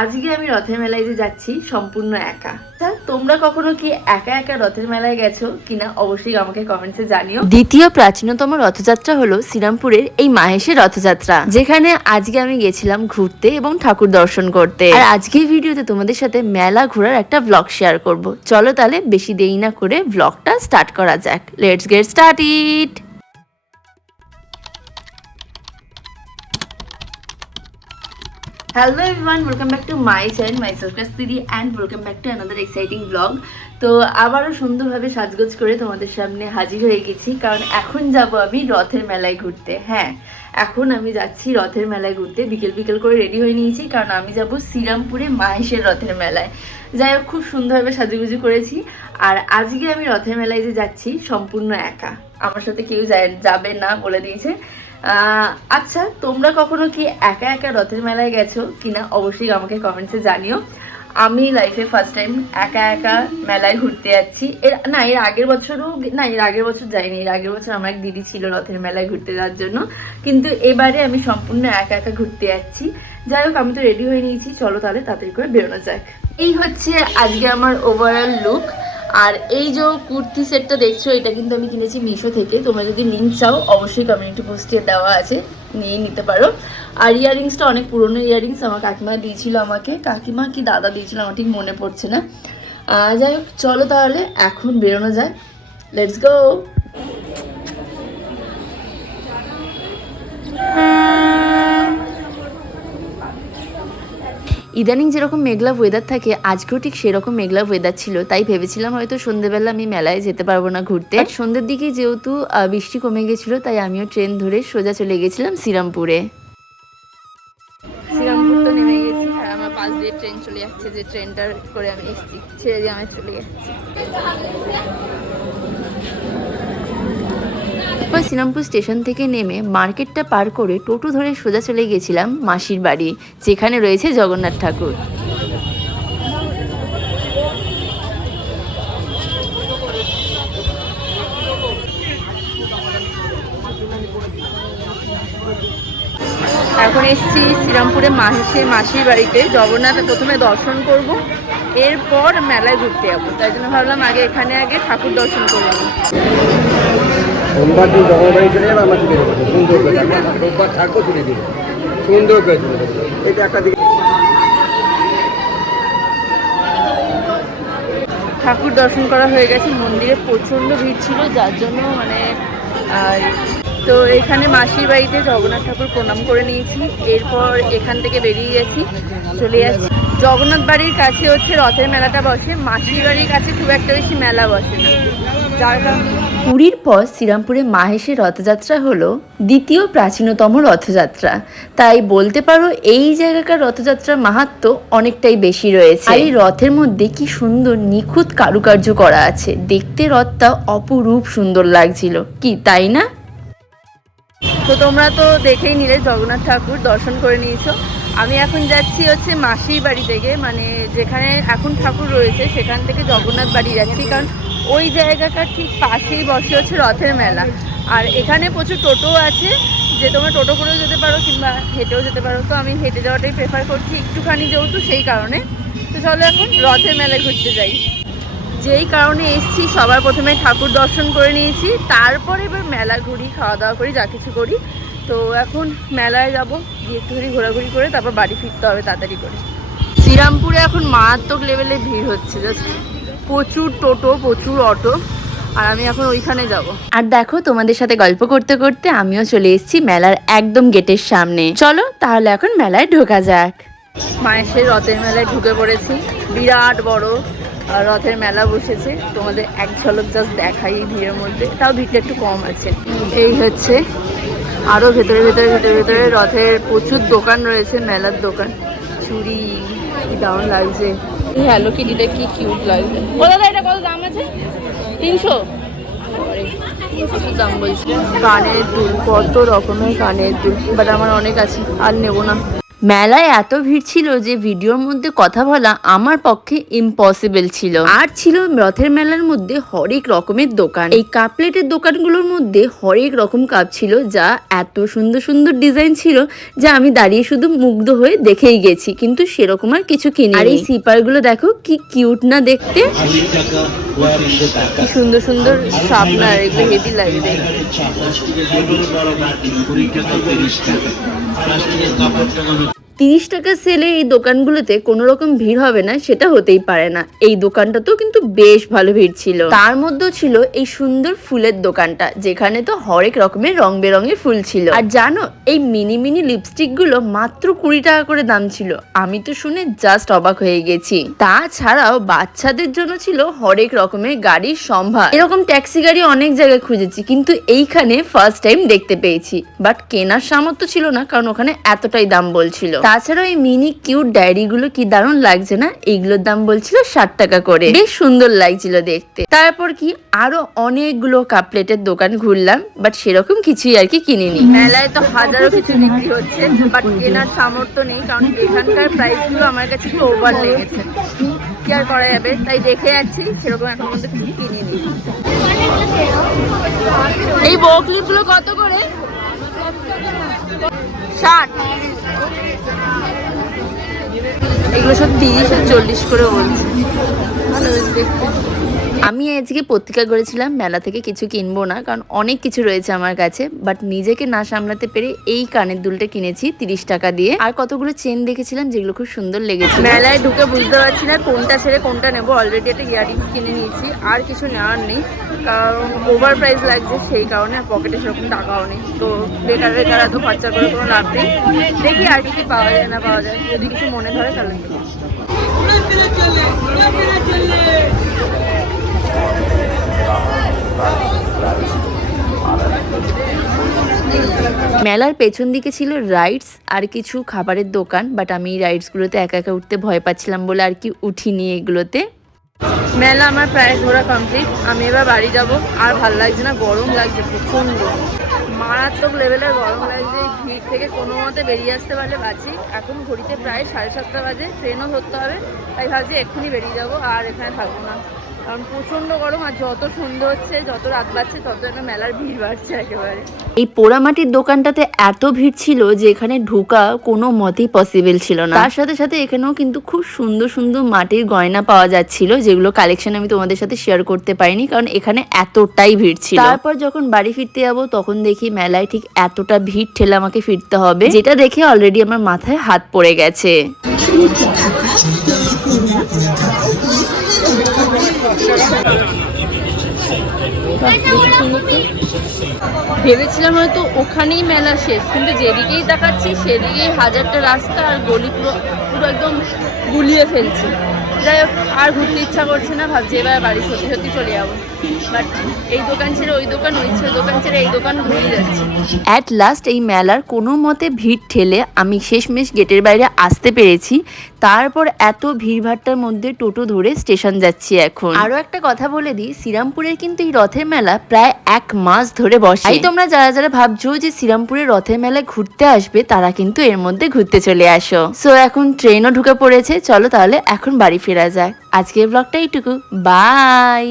আজকে আমি রথের মেলায় যে যাচ্ছি সম্পূর্ণ একা। তোমরা কখনো কি একা একা রথের মেলায় গেছো কিনা অবশ্যই আমাকে কমেন্টসে জানিও। দ্বিতীয় প্রাচীনতম রথযাত্রা হলো শ্রীরামপুরের এই মাহেশের রথযাত্রা, যেখানে আজকে আমি গেছিলাম ঘুরতে এবং ঠাকুর দর্শন করতে। আর আজকের ভিডিওতে তোমাদের সাথে মেলা ঘোরার একটা ব্লগ শেয়ার করব। চলো তাহলে বেশি দেরি না করে ব্লগটা স্টার্ট করা যাক। Let's get started. Hello everyone, welcome back to my channel, myself Kasturi and welcome back to another exciting vlog. তো আবারও সুন্দরভাবে সাজগোজ করে তোমাদের সামনে হাজির হয়ে গেছি, কারণ এখন যাব আমি রথের মেলায় ঘুরতে। হ্যাঁ, এখন আমি যাচ্ছি রথের মেলায় ঘুরতে। বিকেল বিকেল করে রেডি হয়ে নিয়েছি, কারণ আমি যাব শ্রীরামপুরে মাহেশের রথের মেলায়। যাই হোক, খুব সুন্দরভাবে সাজুগুজু করেছি। আর আজকে আমি রথের মেলায় যে যাচ্ছি সম্পূর্ণ একা, আমার সাথে কেউ যাবে না বলে দিয়েছে। আচ্ছা, তোমরা কখনো কি একা একা রথের মেলায় গেছো কিনা অবশ্যই আমাকে কমেন্টসে জানিও। আমি লাইফে ফার্স্ট টাইম একা একা মেলায় ঘুরতে যাচ্ছি। এর আগের বছর যাইনি। এর আগের বছর আমার এক দিদি ছিল রথের মেলায় ঘুরতে যাওয়ার জন্য, কিন্তু এবারে আমি সম্পূর্ণ একা একা ঘুরতে যাচ্ছি। যাই হোক, আমি তো রেডি হয়ে নিয়েছি, চলো তাহলে তাড়াতাড়ি করে বেরোনো যাক। এই হচ্ছে আজকে আমার ওভারঅল লুক। আর এই যে কুর্তি সেটটা দেখছো, এটা কিন্তু আমি কিনেছি মিশো থেকে। তোমরা যদি লিঙ্ক চাও অবশ্যই কমিউনিটি পোস্টে দেওয়া আছে, নিয়ে নিতে পারো। আর ইয়াররিংসটা অনেক পুরনো ইয়াররিংস, আমার কাকিমা দিয়েছিল আমাকে। কাকিমা কি দাদা দিয়েছিল আমার ঠিক মনে পড়ছে না। যাই হোক, চলো তাহলে এখন বেরোনো যায়। Let's go. ইদানিং যেরকম মেঘলা ওয়েদার থাকে, আজকেও ঠিক সেরকম মেঘলা ওয়েদার ছিল। তাই ভেবেছিলাম হয়তো সন্ধ্যেবেলা আমি মেলায় যেতে পারবো না ঘুরতে। সন্ধ্যের দিকে যেহেতু বৃষ্টি কমে গেছিলো, তাই আমিও ট্রেন ধরে সোজা চলে গেছিলাম শ্রীরামপুরে। শ্রীরামপুর তো নেমে গেছি, আর আমার পাশ দিয়ে ট্রেন চলে যাচ্ছে, যে ট্রেনটার করে আমি এসেছি, ছেড়ে দিয়ে আমি চলে যাচ্ছি। শ্রীরামপুর স্টেশন থেকে নেমে মার্কেটটা পার করে টোটো ধরে সোজা চলে গেছিলাম মাসির বাড়ি, যেখানে রয়েছে জগন্নাথ ঠাকুর। এখন এসেছি শ্রীরামপুরে মাসির বাড়িতে। জগন্নাথ প্রথমে দর্শন করব, এরপর মেলায় ঘুরতে যাবো। তাই জন্য ভাবলাম আগে ঠাকুর দর্শন করে নিই। সোমবার দিন জগন্নাথ বাড়ি চলে যাবে, আমরা চলে যাবো সুন্দর করে। রোববার থাকবো, চলে যাবো সুন্দর করে চলে যাবো। এটা একটা দিকে ঠাকুর দর্শন করা হয়ে গেছে। মন্দিরে প্রচণ্ড ভিড় ছিল, যার জন্য তো এখানে মাসির বাড়িতে জগন্নাথ ঠাকুর প্রণাম করে নিয়েছি। এরপর এখান থেকে বেরিয়ে গেছি, চলে যাচ্ছি। জগন্নাথ বাড়ির কাছে হচ্ছে রথের মেলাটা বসে, মাসির বাড়ির কাছে খুব একটা বেশি মেলা বসে না, যার কারণে। পুরীর পর শ্রীরামপুরে মাহেশের রথযাত্রা হলো দ্বিতীয় প্রাচীনতম রথযাত্রা। তাই বলতে পারো এই জায়গাকার রথযাত্রার মাহাত্ম্য অনেকটাই বেশি রয়েছে। এই রথের মধ্যে কি সুন্দর নিখুঁত কারুকার্য করা আছে, দেখতে রথটা অপরূপ সুন্দর লাগছিল, কি তাই না? তো তোমরা তো দেখেই নিলে, জগন্নাথ ঠাকুর দর্শন করে নিয়েছো। আমি এখন যাচ্ছি হচ্ছে মাসির বাড়ি থেকে, মানে যেখানে এখন ঠাকুর রয়েছে সেখান থেকে জগন্নাথ বাড়ি যাচ্ছি, কারণ ওই জায়গাটার ঠিক পাশেই বসে হচ্ছে রথের মেলা। আর এখানে প্রচুর টোটো আছে, যে তোমরা টোটো করেও যেতে পারো কিংবা হেঁটেও যেতে পারো। তো আমি হেঁটে যাওয়াটাই প্রেফার করছি একটুখানি, যেহেতু সেই কারণে। তো চলো এখন রথের মেলায় ঘুরতে যাই। যেই কারণে এসছি, সবার প্রথমে ঠাকুর দর্শন করে নিয়েছি, তারপরে এবার মেলা ঘুরি, খাওয়া দাওয়া করি, যা কিছু করি। তো এখন মেলায় যাব, গিয়ে একটুখানি ঘোরাঘুরি করে তারপর বাড়ি ফিরতে হবে তাড়াতাড়ি করে। শ্রীরামপুরে এখন মারাত্মক লেভেলে ভিড় হচ্ছে, জাস্ট প্রচুর টোটো, প্রচুর অটো, আর আমি এখন ওইখানে যাব। আর দেখো, তোমাদের সাথে গল্প করতে করতে আমিও চলে এসেছি মেলার একদম গেটের সামনে। চলো তাহলে এখন মেলায় ঢোকা যাক। মাহেশের রথের মেলায় ঢুকে পড়েছি। বিরাট বড় রথের মেলা বসেছে, তোমাদের এক ঝলক জাস্ট দেখাই ভিড়ের মধ্যে। তাও ভিড়টা একটু কম আছে। এই হচ্ছে আরো ভেতরে রথের প্রচুর দোকান রয়েছে, মেলার দোকান। চুড়ি কি দারুণ লাগছে। হ্যালো কিটিটা কি কিউট লাগছে। ও দাদা, এটা কত দাম আছে? 300 দাম বলছে। কানের দুল, কত রকমের কানের দুল, বাট আমার অনেক আছে, আর নেবো না। মেলায় এত ভিড় ছিল যে ভিডিওর মধ্যে কথা বলা আমার পক্ষে ইম্পসিবল ছিল। আর ছিল রথের মেলার মধ্যে হরেক রকমের দোকান। এই কাপ প্লেটের দোকানগুলোর মধ্যে হরেক রকম কাপ ছিল, যা এত সুন্দর সুন্দর ডিজাইন ছিল যা আমি দাঁড়িয়ে শুধু মুগ্ধ হয়ে দেখেই গেছি, কিন্তু সেরকম আর কিছু কিনি। আর এই সিপার গুলো দেখো কি কিউট না দেখতে, কি সুন্দর সুন্দর শাপলার, এগুলো হেভি লাগবে। 30 টাকা সেলে এই দোকানগুলোতে কোনো রকম ভিড় হবে না সেটা হতেই পারে না। এই দোকানটাতেও কিন্তু বেশ ভালো ভিড় ছিল। তার মধ্যেও ছিল এই সুন্দর ফুলের দোকানটা, যেখানে তো হরেক রকমের রং বেরঙের ফুল ছিল। আর জানো, এই মিনি মিনি লিপস্টিক গুলো মাত্র 20 টাকা করে দাম ছিল। আমি তো শুনে জাস্ট অবাক হয়ে গেছি। তাছাড়াও বাচ্চাদের জন্য ছিল হরেক রকমের গাড়ির সম্ভার। এরকম ট্যাক্সি গাড়ি অনেক জায়গায় খুঁজেছি, কিন্তু এইখানে ফার্স্ট টাইম দেখতে পেয়েছি। বাট কেনার সামর্থ্য ছিল না, কারণ ওখানে এতটাই দাম বলছিল। তাছাড়াও এই মিনি কিউট ডায়েরি গুলো কি দারুণ লাগছে না, এইগুলোর দাম বলছিল 60 টাকা করে। বেশ সুন্দর লাগছিল দেখতে। তারপর কি আরো অনেকগুলো কাপ প্লেটের দোকান ঘুরলাম, বাট সেরকম কিছুই আর কি কিনিনি। মেলায় তো হাজারো কিছু বিক্রি হচ্ছে, বাট কেনার সামর্থ্য নেই, কারণ এখানকার প্রাইস গুলো আমার কাছে একটু ওভার লেগেছে। কি আর করা যাবে, তাই দেখে যাচ্ছি, সেরকম এখন পর্যন্ত কিছু কিনিনি। এই বউ ক্লিপ গুলো কত করে? 60। এগুলো সব 30 আর 40 করে বলছে। ভালো হয়েছে দেখতে। আমি আজকে পত্রিকা করেছিলাম মেলা থেকে কিছু কিনবো না, কারণ অনেক কিছু রয়েছে আমার কাছে। বাট নিজেকে না সামলাতে পেরে এই কানের দুলটা কিনেছি 30 টাকা দিয়ে। আর কতগুলো চেন দেখেছিলাম যেগুলো খুব সুন্দর লেগেছে। মেলায় ঢুকে বুঝতে পারছি না কোনটা ছেড়ে কোনটা নেবো। অলরেডি একটা ইয়াররিংস কিনে নিয়েছি, আর কিছু নেওয়ার নেই, কারণ ওভার প্রাইস লাগছে সেই কারণে। পকেটে সেরকম টাকাও নেই, তো বেকার বেকার এত খরচা করে কোনো লাভ নেই। দেখি আর কি পাওয়া যায় না পাওয়া যায়, যদি কিছু মনে ধরে তাহলে নেবো। মেলার পেছন দিকে ছিল রাইডস আর কিছু খাবারের দোকান, বাট আমি এই রাইডসগুলোতে একা একা উঠতে ভয় পাচ্ছিলাম বলে আর কি উঠিনি এগুলোতে। মেলা আমার প্রায় ঘোরা কমপ্লিট। আমি এবার বাড়ি যাব। আর ভাল লাগছে না, গরম লাগছে প্রচণ্ড, মারাত্মক লেভেলের গরম লাগছে। ভিড় থেকে কোনো মতে বেরিয়ে আসতে পারলে বাঁচি। এখন ঘড়িতে প্রায় 7:30 বাজে, ট্রেনও ধরতে হবে, তাই ভাবছি এক্ষুনি বেরিয়ে যাবো, আর এখানে থাকবো না, কারণ প্রচণ্ড গরম। আর যত সন্ধ্যে হচ্ছে, যত রাত বাড়ছে, তত একটা মেলার ভিড় বাড়ছে একেবারে। এই পোড়ামাটির দোকানটাতে এত ভিড় ছিল যে এখানে ঢোকা কোনো মতেই পসিবল ছিল না। তার সাথে সাথে এখানেও কিন্তু খুব সুন্দর সুন্দর মাটির গয়না পাওয়া যাচ্ছিল, যেগুলো কালেকশন আমি তোমাদের সাথে শেয়ার করতে পারিনি, কারণ এখানে এতটাই ভিড় ছিল। তারপর যখন বাড়ি ফিরতে যাবো, তখন দেখি মেলায় ঠিক এতটা ভিড় ঠেলে আমাকে ফিরতে হবে, যেটা দেখে অলরেডি আমার মাথায় হাত পড়ে গেছে। ভেবেছিলাম হয়তো ওখানেই মেলা শেষ, কিন্তু যেদিকেই দেখাচ্ছি সেদিকেই হাজারটা রাস্তা আর গলি, পুরো পুরো একদম গুলিয়ে ফেলছে। যাই হোক, আর ঘুরতে ইচ্ছা করছে না, ভাবছি এবার বাড়ি সত্যি সত্যি চলে যাবো। বাট এই দোকান ছেড়ে ওই দোকান, ওই দোকান ছেড়ে এই দোকান ঘুরে যাচ্ছে। অ্যাট লাস্ট এই মেলার কোনো মতে ভিড় ঠেলে আমি শেষমেশ গেটের বাইরে আসতে পেরেছি। তারপর এত ভিড়ভাট্টার মধ্যে টোটো ধরে স্টেশন যাচ্ছি এখন। আরো একটা কথা বলে দিই, শ্রীরামপুরের কিন্তু এই রথের মেলা প্রায় 1 মাস ধরে বসে। এই তোমরা যারা যারা ভাবছো যে শ্রীরামপুরের রথের মেলায় ঘুরতে আসবে, তারা কিন্তু এর মধ্যে ঘুরতে চলে আসো। সো এখন ট্রেনও ঢুকে পড়েছে, চলো তাহলে এখন বাড়ি ফেরা যাক। আজকের ব্লগটা এইটুকু, বাই।